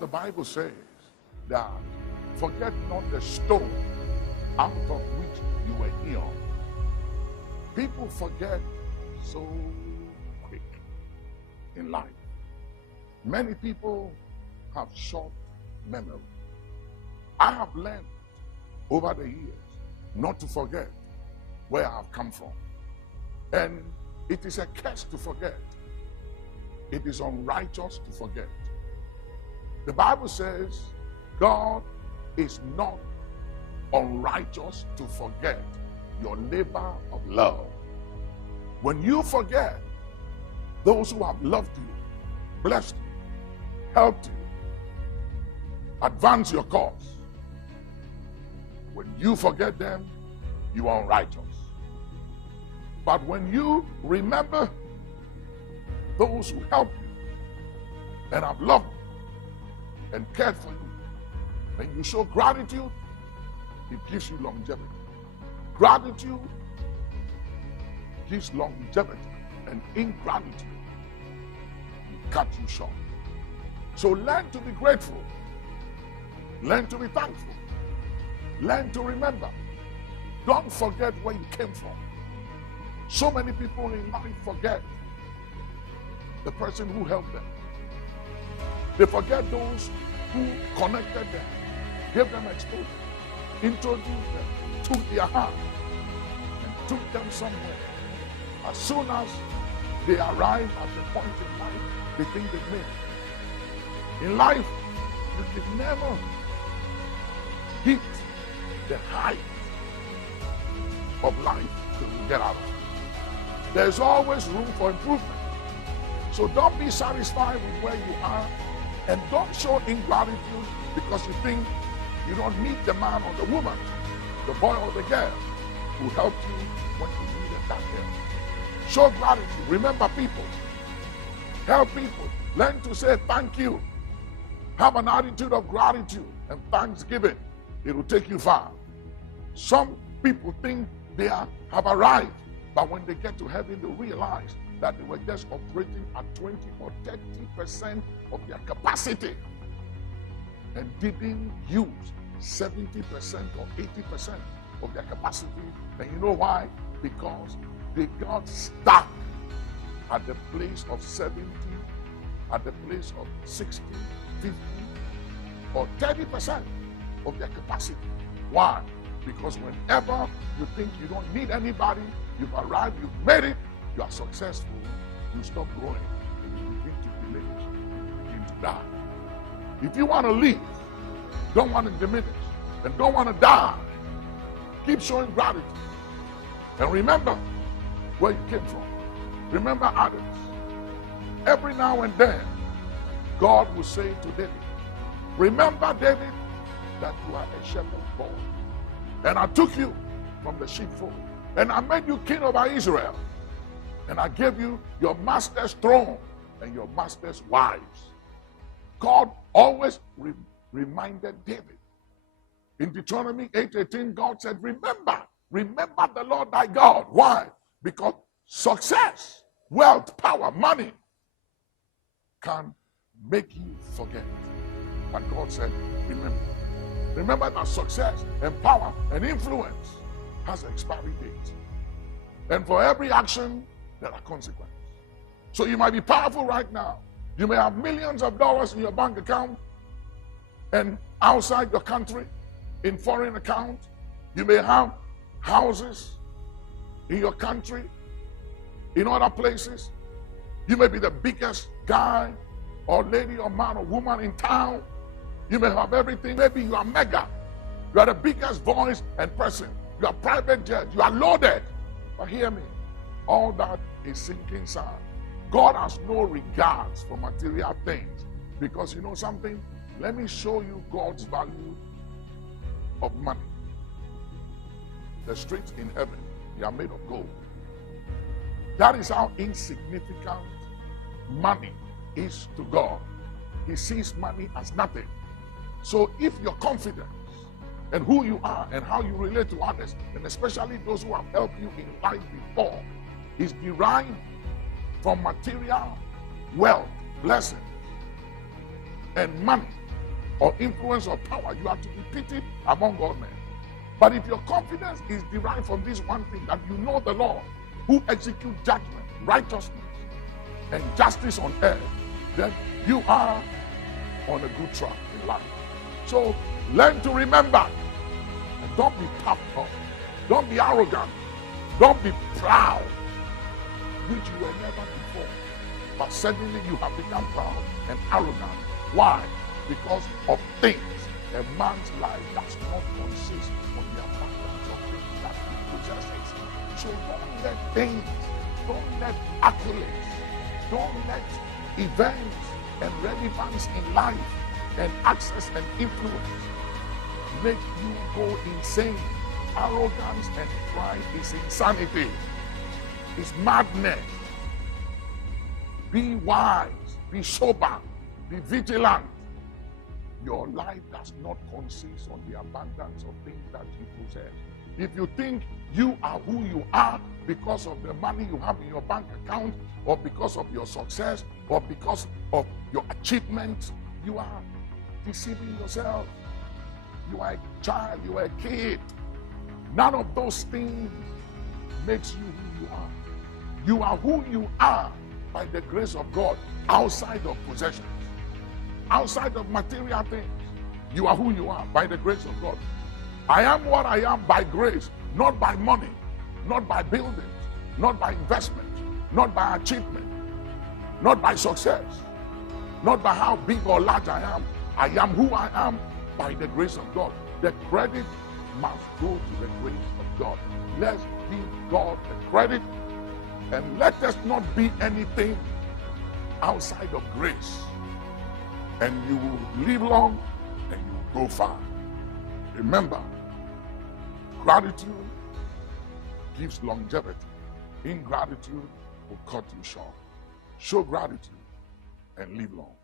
The Bible says that forget not the stone out of which you were healed. People forget so quick in life. Many people have short memory. I have learned over the years not to forget where I have come from. And it is a curse to forget. It is unrighteous to forget. The Bible says God is not unrighteous to forget your labor of love. When you forget those who have loved you, blessed you, helped you, advanced your cause, when you forget them, you are unrighteous. But when you remember those who helped you and have loved you and cared for you, and you show gratitude, it gives you longevity. Gratitude gives longevity, and ingratitude will cut you short. So learn to be grateful. Learn to be thankful. Learn to remember. Don't forget where you came from. So many people in life forget the person who helped them. They forget those who connected them, gave them exposure, introduced them, took their hand, and took them somewhere. As soon as they arrive at the point in life, they think they've made it. In life, you can never hit the height of life till you get out of it. There's always room for improvement. So don't be satisfied with where you are, and don't show ingratitude because you think you don't need the man or the woman, the boy or the girl who helped you when you needed that help. Show gratitude. Remember people. Help people. Learn to say thank you. Have an attitude of gratitude and thanksgiving. It will take you far. Some people think they have arrived, but when they get to heaven, they realize that they were just operating at 20 or 30% of their capacity and didn't use 70% or 80% of their capacity. And you know why? Because they got stuck at the place of 70, at the place of 60, 50, or 30% of their capacity. Why? Because whenever you think you don't need anybody, you've arrived, you've made it, you are successful, you stop growing, and you begin to diminish, you begin to die. If you want to live, don't want to diminish, and don't want to die, keep showing gratitude. And remember where you came from. Remember others. Every now and then, God will say to David, remember, David, that you are a shepherd boy. And I took you from the sheepfold, and I made you king over Israel. And I gave you your master's throne and your master's wives. God always reminded David. In Deuteronomy 8:18, God said, remember the Lord thy God. Why? Because success, wealth, power, money can make you forget. But God said, remember. Remember that success and power and influence has an expiry date. And for every action, there are consequences. So you might be powerful right now. You may have millions of dollars in your bank account and outside your country, in foreign account. You may have houses in your country, in other places. You may be the biggest guy or lady or man or woman in town. You may have everything. Maybe you are mega. You are the biggest voice and person. You are private jet. You are loaded. But hear me. All that is sinking sand. God has no regards for material things. Because you know something? Let me show you God's value of money. The streets in heaven, they are made of gold. That is how insignificant money is to God. He sees money as nothing. So if your confidence and who you are and how you relate to others, and especially those who have helped you in life before, is derived from material wealth, blessings, and money, or influence or power, you are to be pitied among all men. But if your confidence is derived from this one thing, that you know the Lord, who executes judgment, righteousness, and justice on earth, then you are on a good track in life. So learn to remember, and don't be puffed up. Don't be arrogant. Don't be proud, which you were never before. But suddenly you have become proud and arrogant. Why? Because of things. A man's life does not consist on the abundance of things that he possesses. So don't let things, don't let accolades, don't let events and relevance in life and access and influence make you go insane. Arrogance and pride is insanity. It's madness. Be wise, be sober, be vigilant. Your life does not consist on the abundance of things that you possess. If you think you are who you are because of the money you have in your bank account, or because of your success, or because of your achievements, you are deceiving yourself. You are a child, you are a kid. None of those things makes you who you are. You are who you are by the grace of God, outside of possessions, outside of material things. You are who you are by the grace of God. I am what I am by grace, not by money, not by buildings, not by investment, not by achievement, not by success, not by how big or large I am. I am who I am by the grace of God. The credit must go to the grace of God. Let's give God the credit, and let us not be anything outside of grace. And you will live long and you will go far. Remember, gratitude gives longevity. Ingratitude will cut you short. Show gratitude and live long.